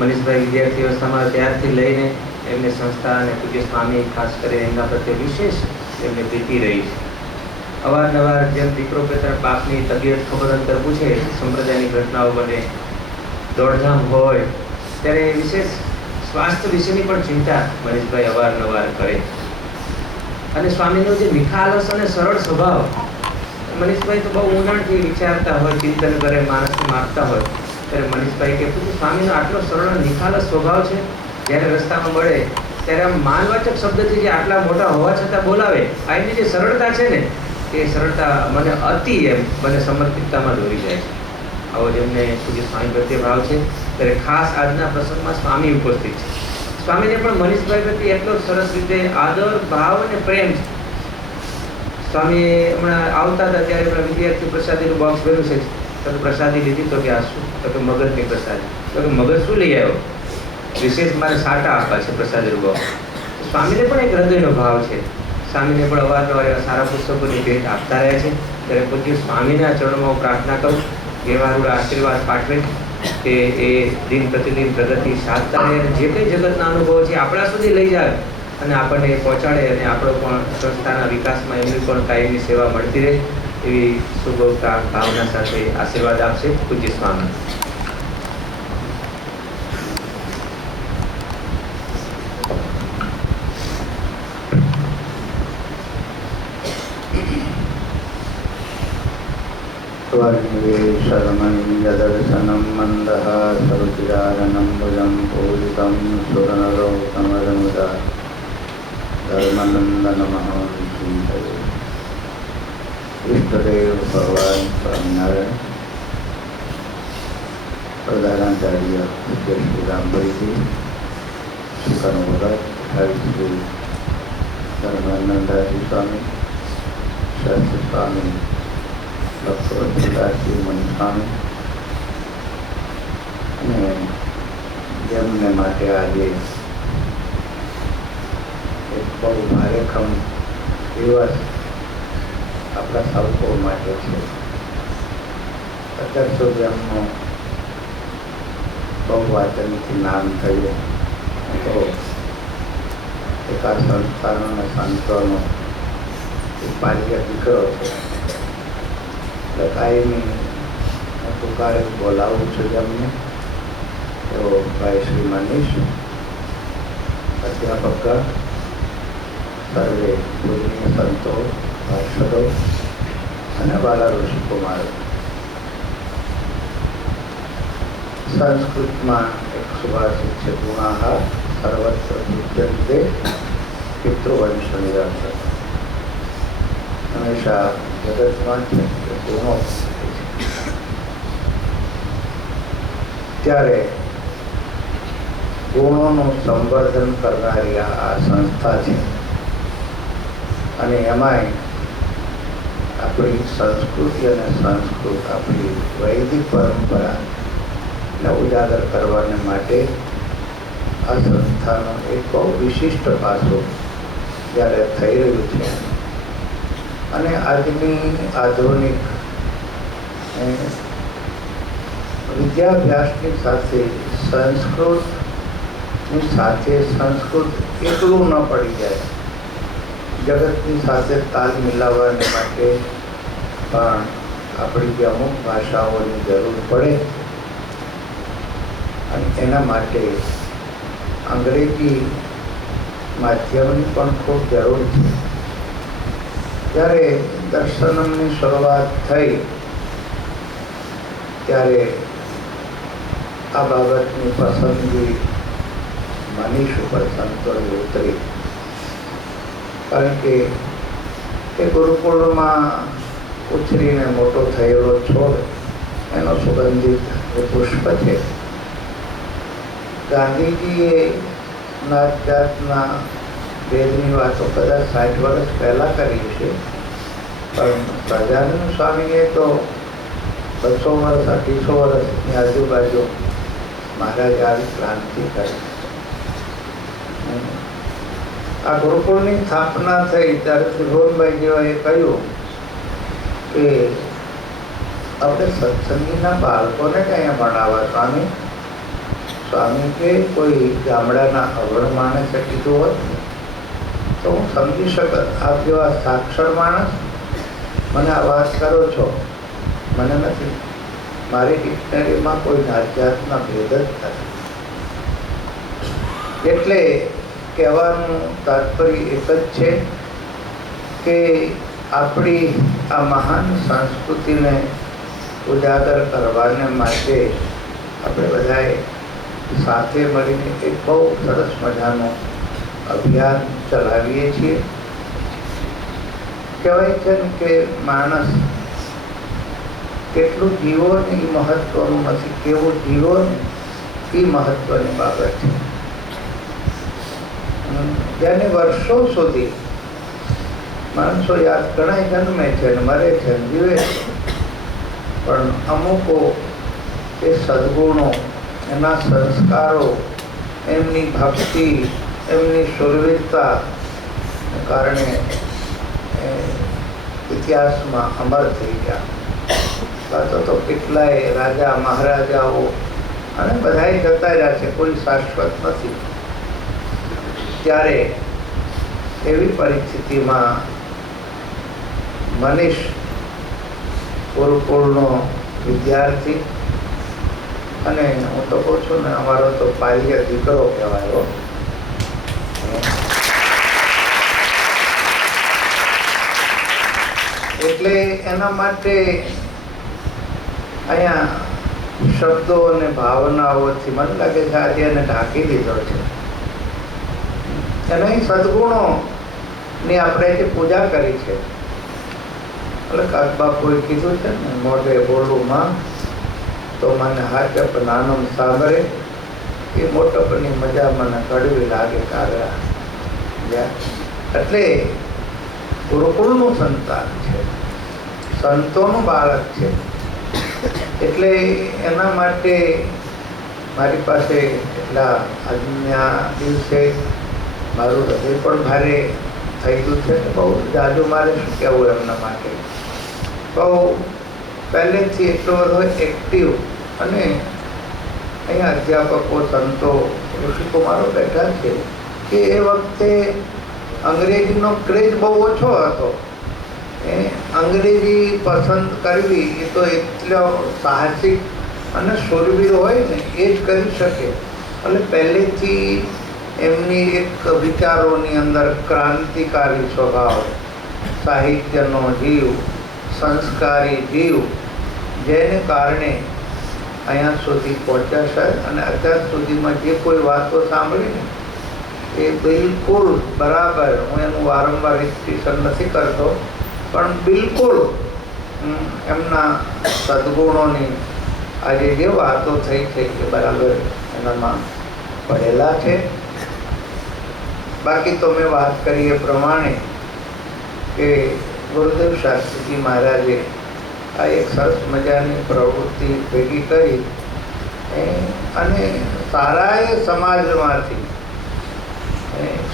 મનીષભાઈ વિદ્યાર્થી અવસ્થામાં ત્યારથી લઈને એમની સંસ્થા અને પૂજ્ય સ્વામી ખાસ કરીને એમના પ્રત્યે વિશેષ એમને પ્રીતિ રહી છે. અવારનવાર જેમ દીકરો પેતર બાપની તબિયત ખબર અંતર પૂછે, સંપ્રદાયની ઘટનાઓ બને, દોડધામ હોય, ત્યારે વિશેષ સ્વાસ્થ્ય વિશેની પણ ચિંતા મનીષભાઈ અવારનવાર કરે. અને સ્વામીનો જે નિખાલસ અને સરળ સ્વભાવ, મનીષભાઈ તો બહુ ઊંડાણથી વિચારતા હોય, ચિંતન કરે, માણસને માપતા હોય, ત્યારે મનીષભાઈ કે પૂછ્યું સ્વામીનો આટલો સરળ અને નિખાલસ સ્વભાવ છે, જ્યારે રસ્તામાં મળે ત્યારે આમ માનવાચક શબ્દથી જે આટલા મોટા હોવા છતાં બોલાવે, આ એની જે સરળતા છે ને, એ સરળતા મને અતિ મને સમર્પિતતામાં દોરી જાય છે. આવો જેમને પૂજ્ય સ્વામી પ્રત્યે ભાવ છે, ત્યારે ખાસ આજના પ્રસંગમાં સ્વામી ઉપસ્થિત છે. સ્વામીને પણ મનીષભાઈ પ્રત્યે એટલો સરસ રીતે આદર, ભાવ અને પ્રેમ છે. સ્વામી હમણાં આવતા હતા ત્યારે હમણાં વિદ્યાર્થી પ્રસાદીનું બોક્સ ભર્યું છે, તો પ્રસાદી લીધી, તો કે આ શું? તો કે મગજની પ્રસાદી. તો કે મગજ શું લઈ આવ્યો? વિશેષ મારે સાટા આપવા છે પ્રસાદીનું બોક્સ. સ્વામીને પણ એક હૃદયનો ભાવ છે. સ્વામીને પણ અવારનવાર એવા સારા પુસ્તકોની ભેટ આપતા રહ્યા છે. ત્યારે પૂજ્ય સ્વામીના ચરણોમાં પ્રાર્થના કરું કે એવા આશીર્વાદ પાઠવે કે એ દિન પ્રતિદિન પ્રગતિ સાધતા રહે, જે કંઈ જગતના અનુભવો છે આપણા સુધી લઈ જાય અને આપણને પહોંચાડે, અને આપણો પણ સંસ્થાના વિકાસમાં એમની પણ કાયમી સેવા મળતી રહે, એવી શુભ ભાવના સાથે આશીર્વાદ આપશે પૂજ્ય સ્વામી. शरमं यदर्शनं मन्दः सरुचिराननं भुजं पूजितं सुरनरोत्तमरमुदा धर्मनन्दनमहं चिन्तये. इष्टदेव भगवान स्वामिनारायण प्रधानाचार्य पूज्य श्री रामभाईजी, सुखानुभगत हरिश्री धर्मानंदाजी स्वामी, शास्त्री स्वामी, ભક્તવત્સલદાસજી મનસ્વામી, અને જેમને માટે આજે એક બહુ ભારેખમ દિવસ આપણા સૌકો માટે છે. અત્યાર સુધી એમનું બહુ વાચનથી નામ થયું, તો એક આ સંસ્થાનો અને સંતોનો એક બાલ્ય દીકરો છે. કાયમી પુકારે બોલાવું છું જેમને, તો ભાઈ શ્રી મનીષ, અધ્યાપક, સર્વે પૂજનીય સંતો, પાર્ષદો અને વાલા ઋષિકુમારો. સંસ્કૃતમાં એક સુભાષિત છે, ગુણાહ સર્વત્ર પૂજ્યન્તે પિતૃવંશ નિરંતર. હંમેશા જગતમાં ગુણો ત્યારે ગુણોનું સંવર્ધન કરનારી આ સંસ્થા છે. અને એમાંય આપણી સંસ્કૃતિ અને સંસ્કૃત, આપણી વૈદિક પરંપરાને ઉજાગર કરવાને માટે આ સંસ્થાનો એક બહુ વિશિષ્ટ પાસું જ્યારે થઈ રહ્યું છે. અને આજની આધુનિક વિદ્યાભ્યાસની સાથે સંસ્કૃતની સાથે સંસ્કૃત એકલું ન પડી જાય, જગતની સાથે તાલ મિલાવવાને માટે પણ આપણી જે અમુક ભાષાઓની જરૂર પડે, અને એના માટે અંગ્રેજી માધ્યમની પણ ખૂબ જરૂર છે. જ્યારે દર્શનમની શરૂઆત થઈ ત્યારે આ બાબતની પસંદગી મનીષ ઉપર સંતોષ ઉતરી, કારણ કે એ ગુરુકુળમાં ઉછરીને મોટો થયેલો છોડ એનો સુગંધિત એ પુષ્પ છે. ગાંધીજીએ નાત જાતના ભેદની વાતો કદાચ 60 વર્ષ પહેલાં કરી છે, પણ સહજાનંદ સ્વામીએ તો 200 વર્ષ 250 વર્ષની આજુબાજુ મહારાજ આવી ક્રાંતિ કરી. આ ગુરુકુળની સ્થાપના થઈ ત્યારે રોહનભાઈ જેવાએ કહ્યું કે આપણે સત્સંગીના બાળકોને ક્યાં ભણાવવા સ્વામી? સ્વામી કે કોઈ ગામડાના અવળ માણસે કીધું હોત ને તો હું સમજી શકત. આપ જેવા સાક્ષર માણસ મને આ વાત કરો છો, મને નથી. મારી ડિક્શનરીમાં કોઈ જાતના ભેદ જ નથી. એટલે કહેવાનું તાત્પર્ય એક જ છે કે આપણી આ મહાન સંસ્કૃતિને ઉજાગર કરવાને માટે આપણે બધાએ સાથે મળીને એક બહુ સરસ મજાનું અભિયાન ચલાવીએ છીએ. કહેવાય છે ને કે માણસ કેટલું જીવો ને એ મહત્વનું નથી, કેવું જીવો ને એ મહત્વની બાબત છે. જેને વર્ષો સુધી માણસો યાદ ઘણા જન્મે છે ને મરે છે ને જીવે છે, પણ અમુકો એ સદગુણો, એના સંસ્કારો, એમની ભક્તિ, એમની શૂરવીરતા કારણે ઇતિહાસમાં અમર થઈ ગયા. તો કેટલાય રાજા મહારાજાઓ અને બધાય જતા રહ્યા છે, કોઈ શાશ્વત નથી. ત્યારે એવી પરિસ્થિતિમાં મનીષ ગુરુકુળનો વિદ્યાર્થી, અને હું તો કહું છું ને અમારો તો પાલ્ય દીકરો કહેવાયો. એટલે એના માટે અહીંયા શબ્દો અને ભાવનાઓથી મને લાગે છે આજે એને ઢાંકી દીધો છે. એના સદગુણોની આપણે જે પૂજા કરી છે. એટલે કાક બાપુએ કીધું છે ને, મોઢે બોલું માં તો મને હાચપ નાનમ સાંભળે, એ મોટપની મજા મને કડવી લાગે કાગડા. એટલે ગુરુકુળનું સંતાન છે, સંતોનું બાળક છે. એટલે એના માટે મારી પાસે એટલા આજના દિવસે મારું હૃદય પણ ભારે થઈ ગયું છે. બહુ જાજુ મારે શું કહેવું એમના માટે. બહુ પહેલેથી એટલો બધો એક્ટિવ, અને અહીંયા અધ્યાપકો, સંતો, ઋષિકુમારો બેઠા છે કે એ વખતે અંગ્રેજીનો ક્રેઝ બહુ ઓછો હતો. એ અંગ્રેજી પસંદ કરવી એ તો એટલો સાહસિક અને શૂરવીર હોય ને એ જ કરી શકે. એટલે પહેલેથી એમની એક વિચારોની અંદર ક્રાંતિકારી સ્વભાવ, સાહિત્યનો જીવ, સંસ્કારી જીવ, જેને કારણે અહીંયા સુધી પહોંચ્યા છે. અને અત્યાર સુધીમાં જે કોઈ વાતો સાંભળીને એ બિલકુલ બરાબર, હું એનું વારંવાર રિપીશન નથી કરતો, પણ બિલકુલ એમના સદગુણોની આજે જે વાતો થઈ છે કે બરાબર એનામાં પડેલા છે. બાકી તો મેં વાત કરી એ પ્રમાણે કે ગુરુદેવ શાસ્ત્રીજી મહારાજે આ એક સરસ મજાની પ્રવૃત્તિ ભેગી કરી, અને સારા એ સમાજમાંથી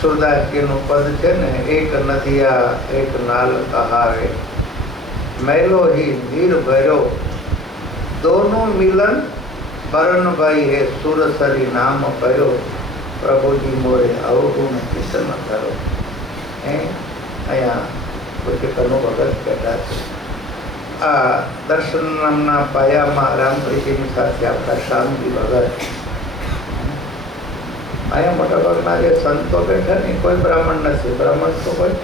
સુરદાસજીનું પદ છે ને, એક નદિયા એક નાલ કહાવે, મેલો હી નીર ભર્યો, દોનો મિલન બરન ભાઈ હે સુરસરી નામ ભર્યો, પ્રભુજી મોરે અવગુણ કિશન કરો. અહીંયા કોઈ કનુ ભગત બેઠા છે. આ દર્શન નામના પાયામાં રામપ્રીતિની સાથે આપણા શ્યામજી ભગત. અહીંયા મોટાભાગના જે સંતો બેઠા ને કોઈ બ્રાહ્મણ નથી. બ્રાહ્મણ તો કોઈ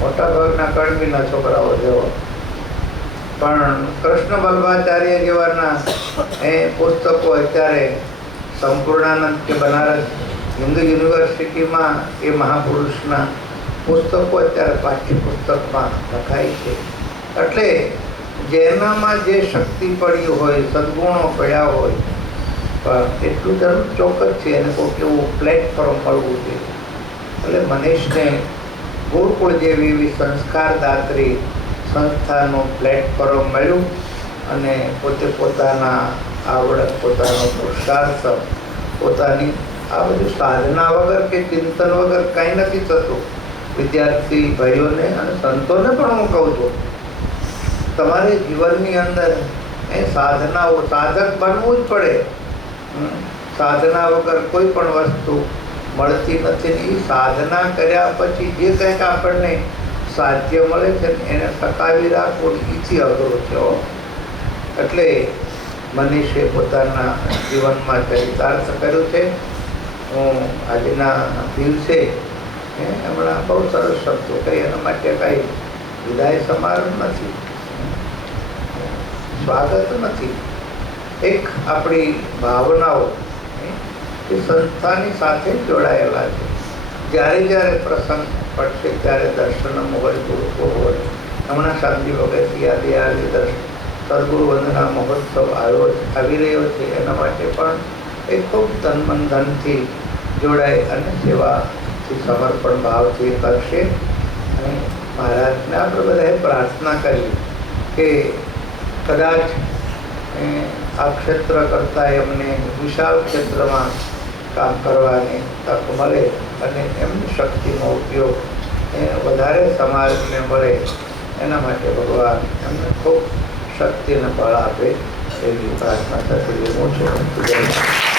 મોટાભાગના કણબીના છોકરાઓ જેવો. પણ કૃષ્ણ વલ્લભાચાર્ય જેવાના પુસ્તકો અત્યારે સંપૂર્ણાનંદ કે બનારસ હિન્દુ યુનિવર્સિટીમાં એ મહાપુરુષના પુસ્તકો અત્યારે પાઠ્યપુસ્તકમાં લખાય છે. એટલે જેનામાં જે શક્તિ પડી હોય, સદગુણો પડ્યા હોય, પણ એટલું જરૂર ચોક્કસ છે એને કોઈ કેવું પ્લેટફોર્મ મળવું જોઈએ. એટલે મનીષને ગુરુકુળ જેવી એવી સંસ્કારદાત્રી સંસ્થાનું પ્લેટફોર્મ મળ્યું, અને પોતે પોતાના આવડત, પોતાનો પુરુષાર્થ, પોતાની આ બધું સાધના વગર કે ચિંતન વગર કાંઈ નથી થતું. વિદ્યાર્થી ભાઈઓને અને સંતોને પણ હું કહું છું, તમારે જીવનની અંદર એ સાધનાઓ, સાધક બનવું જ પડે. સાધના વગર કોઈ પણ વસ્તુ મળતી નથી ને એ સાધના કર્યા પછી જે કંઈક આપણને સાધ્ય મળે છે ને એને ટકાવી રાખવું એથી અઘરું છે હો. એટલે મનીષે પોતાના જીવનમાં ચરિતાર્થ કર્યું છે. હું આજના દિવસે હમણાં બહુ સરસ શબ્દો કહી, એના માટે કંઈ વિદાય સમારંભ નથી, સ્વાગત નથી. એક આપણી ભાવનાઓ એ સંસ્થાની સાથે જોડાયેલા છે. જ્યારે જ્યારે પ્રસંગ પડશે ત્યારે દર્શનમ હોય, ગુરુકુળ હોય. હમણાં શાંતિ વગર યાદી આવી સદગુરુ વંદના મહોત્સવ આવી રહ્યો છે. એના માટે પણ એ ખૂબ તન મન ધનથી જોડાય અને સેવાથી સમર્પણ ભાવથી કરશે. અને મહારાજને આપણે બધાએ પ્રાર્થના કરી કે કદાચ આ ક્ષેત્ર કરતાં એમને વિશાળ ક્ષેત્રમાં કામ કરવાની તક મળે અને એમની શક્તિનો ઉપયોગ વધારે સમાજને મળે. એના માટે ભગવાન એમને ખૂબ શક્તિને બળ આપે એવી પ્રાર્થના સાથે હું છું.